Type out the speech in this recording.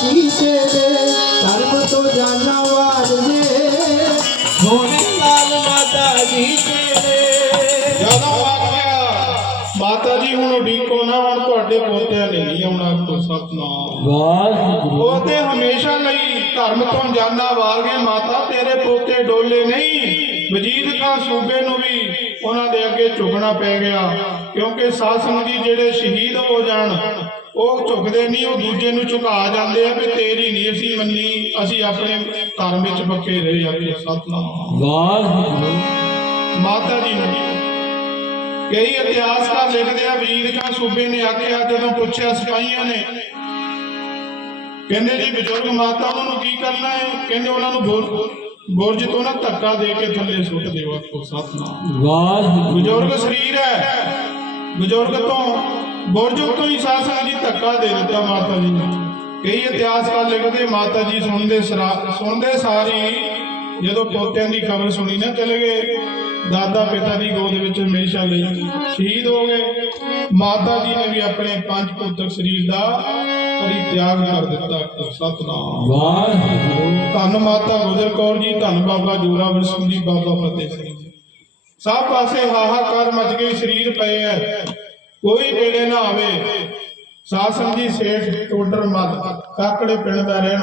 ਸੀਸੇ ਤੇ ਧਰਮ ਤੋਂ ਜਾਣਾ ਵਾਲੇ ਹੋਣੇ ਲਾਲ ਮਾਤਾ ਜੀ ਮਾਤਾ ਜੀ ਹੁਣ ਉਡੀਕੋ ਨਾ ਹੁਣ ਤੁਹਾਡੇ ਪੋਤਿਆਂ ਨੇ ਨਹੀਂ ਆਉਣਾ ਕੋ ਸਤਨਾਮ ਵਾਹਿਗੁਰੂ ਉਹ ਤੇ ਹਮੇਸ਼ਾ ਲਈ ਧਰਮ ਤੋਂ ਜਾਨਾ ਵਾਰ ਗਏ ਮਾਤਾ ਤੇਰੇ ਪੋਤੇ ਡੋਲੇ ਨਹੀਂ ਵਜੀਦ ਖਾਨ ਸੂਬੇ ਨੂੰ ਵੀ ਉਹਨਾਂ ਦੇ ਅੱਗੇ ਝੁਕਣਾ ਪੈ ਗਿਆ ਕਿਉਂਕਿ ਸਾਧ ਸੰਗਤ ਜਿਹੜੇ ਸ਼ਹੀਦ ਹੋ ਜਾਣ ਉਹ ਝੁਕਦੇ ਨਹੀਂ ਉਹ ਦੂਜੇ ਨੂੰ ਝੁਕਾ ਜਾਂਦੇ ਆ ਵੀ ਤੇਰੀ ਨਹੀਂ ਅਸੀਂ ਮੰਨੀ ਅਸੀਂ ਆਪਣੇ ਘਰ ਵਿੱਚ ਬੱਕੇ ਰਹੇ ਆ ਕੇ ਸਤਨਾਮ ਵਾਹਿਗੁਰੂ ਮਾਤਾ ਜੀ ਨੂੰ ਕਈ ਦਾ ਲਿਖਦੇ ਆ ਵੀਰਕਾ ਸੂਬੇ ਨੇ ਆਖਿਆ ਜਦੋਂ ਪੁੱਛਿਆ ਸਿਪਾਹੀਆਂ ਨੇ ਕਹਿੰਦੇ ਜੀ ਬਜ਼ੁਰਗ ਮਾਤਾ ਉਹਨਾਂ ਨੂੰ ਕੀ ਕਰਨਾ ਹੈ ਕਹਿੰਦੇ ਉਹਨਾਂ ਨੂੰ ਬੋਲ ਬੁਰਜ ਤੋਂ ਨਾ ਧੱਕਾ ਦੇ ਕੇ ਥੱਲੇ ਸੁੱਟ ਦਿਓ ਆਪੋ ਸਤਨਾਮ ਵਾਹਿਗੁਰੂ ਬਜ਼ੁਰਗ ਸਰੀਰ ਹੈ ਬਜ਼ੁਰਗ ਤੋਂ ਗੁਰਜੁਤ ਤੋਂ ਹੀ ਸਾਸਾ ਜੀ ਧੱਕਾ ਦੇ ਦਿੱਤਾ ਮਾਤਾ ਜੀ ਨੇ ਕਈ ਇਤਿਹਾਸ ਇਤਿਹਾਸਕਾਰ ਲਿਖਦੇ ਮਾਤਾ ਜੀ ਸੁਣਦੇ ਸੁਣਦੇ ਸਾਰੇ ਜਦੋਂ ਪੋਤਿਆਂ ਦੀ ਖਬਰ ਸੁਣੀ ਨਾ ਚਲੇ ਗਏ ਦਾਦਾ ਪਿਤਾ ਦੀ ਗੋਦ ਵਿੱਚ ਹਮੇਸ਼ਾ ਲਈ ਸ਼ਹੀਦ ਹੋ ਗਏ ਮਾਤਾ ਜੀ ਨੇ ਵੀ ਆਪਣੇ ਪੰਜ ਪੁੱਤਰ ਸਰੀਰ ਦਾ ਪਰੀ ਤਿਆਗ ਕਰ ਦਿੱਤਾ ਸਤਨਾਮ ਵਾਹਿਗੁਰੂ ਧੰਨ ਮਾਤਾ ਗੁਜਰ ਕੌਰ ਜੀ ਧੰਨ ਬਾਬਾ ਜੋਰਾ ਵਿਸ਼ਨੂੰ ਜੀ ਬਾਬਾ ਫਤਿਹ ਸਿੰਘ ਜੀ ਸਭ ਪਾਸੇ ਹਾਹਾਕਾਰ ਮਚ ਗਈ ਸਰੀਰ ਪਏ ਐ ਕੋਈ ਨੇੜੇ ਨਾ ਆਵੇ ਸਾਸਨ ਦੀ ਸੇਠ ਟੋਟਰ ਮਤ ਕਾਕੜੇ ਪਿੰਡ ਦਾ ਰਹਿਣ